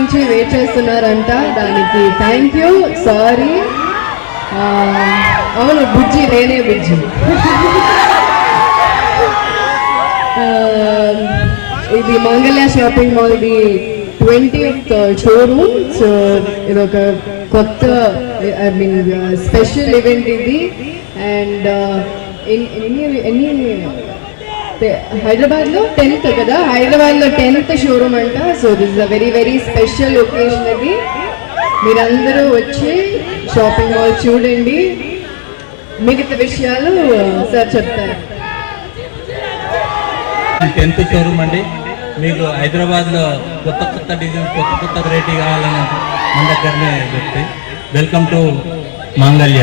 నుంచి వెయిట్ చేస్తున్నారంట, దానికి థ్యాంక్ యూ. సారీ, అవును బుజ్జి, నేనే బుజ్జి. ఇది మంగళ్య షాపింగ్ మాల్, ఇది 20th షోరూమ్. సో ఇది ఒక కొత్త, ఐ మీన్ స్పెషల్ ఈవెంట్ ఇది. అండ్ హైదరాబాద్లో 10th కదా, హైదరాబాద్లో 10th షోరూమ్ అంట. So this is a very very special occasion. అది మీరందరూ వచ్చి షాపింగ్ మాల్ చూడండి, మిగతా విషయాలు సార్ చెప్తారు. 10th షోరూమ్ అండి. మీకు హైదరాబాద్లో కొత్త కొత్త డిజైన్, కొత్త కొత్త వెరైటీ కావాలని మన దగ్గరనే దొరుకుతాయి. Welcome to Mangalya.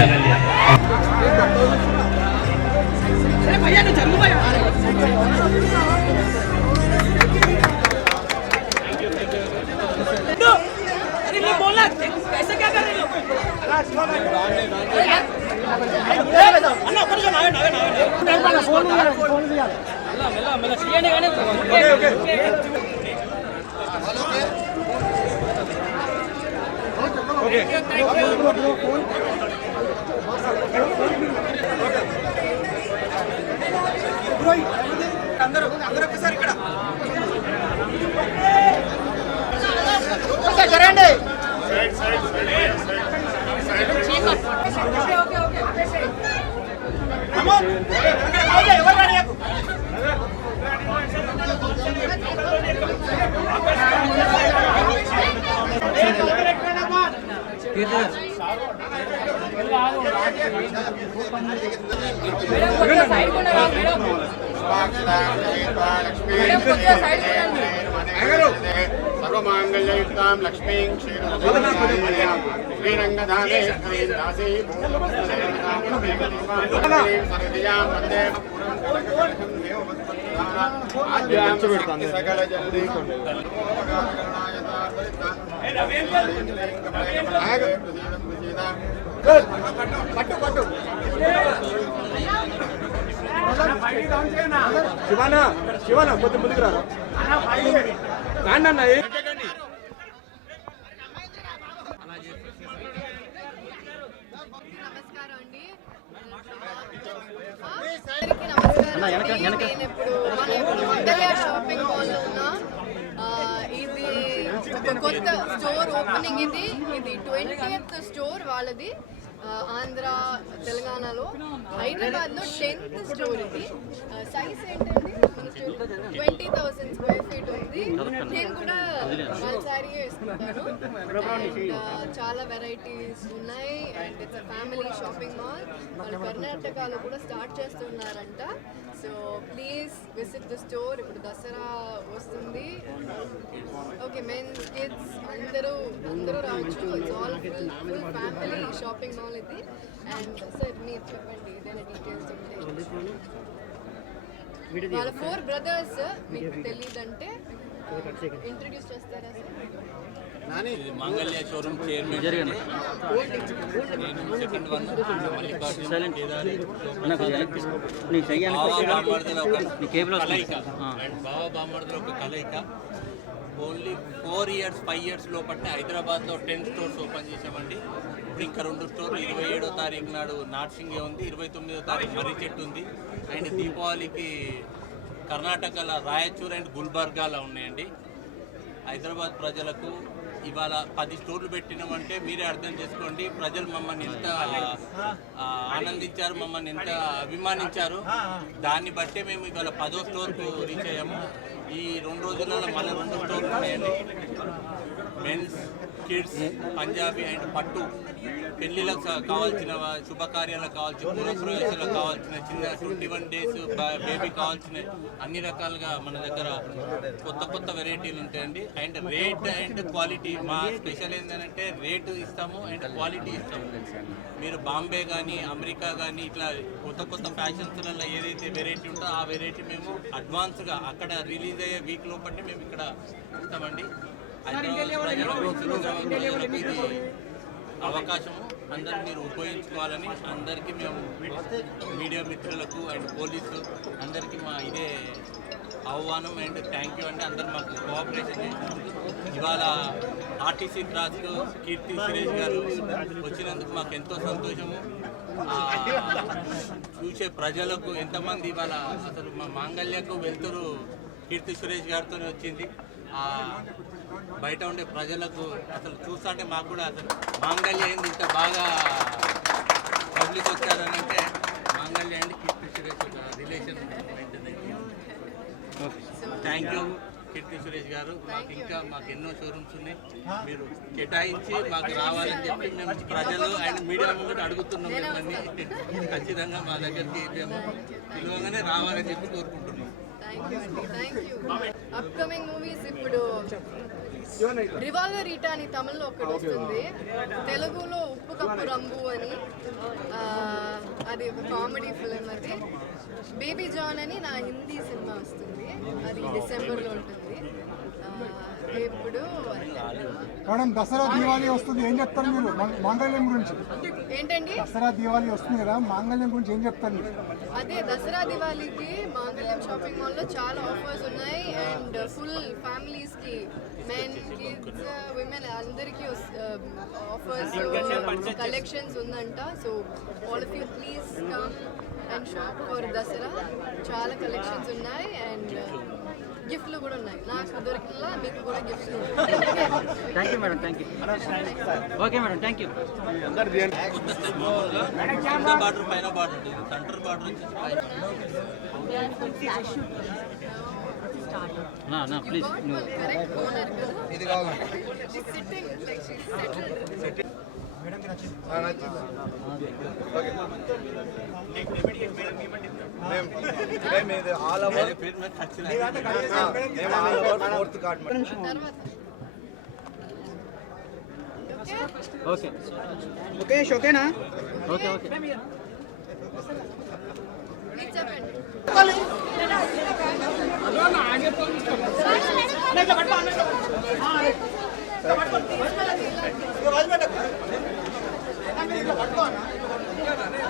सर्वमांगल्ययुक्तां लक्ष्मीं श्रीरंगधामे सर्वदियां वन्दे सकल जल्दी పట్టు శివానా కొద్ది ముందుకు రాను. షాపింగ్ మాల్ లో ఉన్నా. ఇది కొత్త స్టోర్ ఓపెనింగ్. ఇది 20th స్టోర్ వాళ్ళది, ఆంధ్ర తెలంగాణలో. హైదరాబాద్ లో 10th స్టోర్. ఇది సైజ్ ఏంటండి, 20,000 స్క్వేర్ ఫీట్ ఉంది. నేను కూడా శారీ వేసుకుంటాను. చాలా వెరైటీస్ ఉన్నాయి. And it's family shopping mall. మన కర్ణాటకలో కూడా స్టార్ట్ చేస్తున్నారంట. So please visit the store. ఇప్పుడు దసరా వస్తుంది. ఓకే, మెన్స్ కిడ్స్ అందరూ రావచ్చు. It's all full family shopping mall ఇది. అండ్ సార్ మీరు చెప్పండి ఏదైనా డీటెయిల్స్ ఉంటే. వాళ్ళ 4 బ్రదర్స్, మీకు తెలియదంటే ఇంట్రడ్యూస్ చేస్తారా sir? Mangalya showroom chairman second one బాబా బామర్దుల ఒక కలయిక. ఓన్లీ 4 years 5 years లోపట్టే హైదరాబాద్లో 10 stores ఓపెన్ చేసామండి. ఇప్పుడు ఇంకా 2 స్టోర్లు 27వ తారీఖు నాడు నార్సింగే ఉంది, 29వ తారీఖు మర్రిచెట్టు ఉంది. అండ్ దీపావళికి కర్ణాటకలో రాయచూర్ అండ్ గుల్బర్గాలో ఉన్నాయండి. హైదరాబాద్ ప్రజలకు ఇవాళ 10 స్టోర్లు పెట్టినామంటే మీరే అర్థం చేసుకోండి. ప్రజలు మమ్మల్ని ఎంత ఆనందించారు, మమ్మల్ని ఎంత అభిమానించారు. దాన్ని బట్టే మేము ఇవాళ 10వ స్టోర్కు రీచ్ అయ్యాము. ఈ 2 రోజులలో మళ్ళీ 2 స్టోర్లు ఉన్నాయండి. మెన్స్, కిడ్స్, పంజాబీ అండ్ పట్టు, పెళ్లిలకు కావాల్సిన, శుభకార్యాలకు కావాల్సిన, గృహప్రవేశాలకు కావాల్సిన, చిన్న 21 days బేబీ కావాల్సిన అన్ని రకాలుగా మన దగ్గర కొత్త కొత్త వెరైటీలు ఉంటాయండి. అండ్ రేట్ అండ్ క్వాలిటీ మా స్పెషల్ ఏంటంటే రేటు ఇస్తాము అండ్ క్వాలిటీ ఇస్తాము. మీరు బాంబే కానీ అమెరికా కానీ ఇట్లా కొత్త కొత్త ఫ్యాషన్స్లలో ఏదైతే వెరైటీ ఉందో ఆ వెరైటీ మేము అడ్వాన్స్గా అక్కడ రిలీజ్ అయ్యే వీక్ లోపట్టే మేము ఇక్కడ ఇస్తామండి. ఇది అవకాశము అందరూ మీరు ఉపయోగించుకోవాలని అందరికీ మేము మీడియా మిత్రులకు అండ్ పోలీసు అందరికీ మా ఇదే ఆహ్వానం అండ్ థ్యాంక్ యూ అండి. అందరు మాకు కోఆపరేషన్ చేసినందుకు. ఇవాళ ఆర్టీసీ క్రాస్లో కీర్తి సురేష్ గారు వచ్చినందుకు మాకు ఎంతో సంతోషము. చూసే ప్రజలకు ఎంతమంది ఇవాళ అసలు మా మాంగళ్యకు వెళ్తురు కీర్తి సురేష్ గారితోనే వచ్చింది. బయట ఉండే ప్రజలకు అసలు చూస్తుంటే మాకు కూడా అసలు మాంగళ్య ఏంది ఇంత బాగా పబ్లిక్ వచ్చారని అంటే మాంగళ్య అండి కీర్తి సురేష్ ఒక relation thank you Keerthy Suresh గారు. మాకు ఇంకా మాకు ఎన్నో షోరూమ్స్ ఉన్నాయి, మీరు కేటాయించి మాకు రావాలని చెప్పి మేము ప్రజలు అండ్ మీడియా ముందు అడుగుతున్నాం. మిమ్మల్ని ఖచ్చితంగా మా దగ్గరికి మేము పిలువగానే రావాలని చెప్పి కోరుకుంటున్నాం. అప్కమింగ్ మూవీస్ ఇప్పుడు రివాల్వర్ ఈటా అని తమిళ్లో ఒకటి వస్తుంది, తెలుగులో ఉప్పు కప్పు రంబు అని, అది ఒక కామెడీ ఫిలిం. అది బేబీ జాన్ అని నా హిందీ సినిమా వస్తుంది, అది డిసెంబర్లో ఉంటుంది. ఇప్పుడు మేడం దసరా దీవాలి వస్తుంది, ఏం చెప్తారు మీరు మాంగళ్యం గురించి? ఏంటండి దసరా దీవాలి వస్తుంది కదా, మాంగళ్యం గురించి ఏం చెప్తారు మీరు? అదే దసరా దివాళీకి మాంగళ్యం షాపింగ్ మాల్లో చాలా ఆఫర్స్ ఉన్నాయి అండ్ ఫుల్ ఫ్యామిలీస్కి మెన్ కిడ్స్ విమెన్ అందరికీ ఆఫర్స్ కలెక్షన్స్ ఉందంట. So all of you please come and shop for Dasara. చాలా కలెక్షన్స్ ఉన్నాయి అండ్ గిఫ్ట్లు కూడా ఉన్నాయి. నాకు దొరికిన మీకు కూడా గిఫ్ట్స్ ఉన్నాయి. Thank you madam, thank you. Okay madam, thank you. కింద బార్డర్ పైన బార్డర్ ఉంటుంది, సెంటర్ బార్డర్ వచ్చేసి పైన. ప్లీజ్ కరెక్ట్ ఓనర్ కదా, ఇది కావాలి సిట్టింగ్ లైక్ షీ సెటిల్డ్. పేరు మీద ఖర్చు ఓకే ముఖేష్ ఓకేనా? ఓకే ఓకే ప్లీజ్ చెప్పండి. పట్టుకో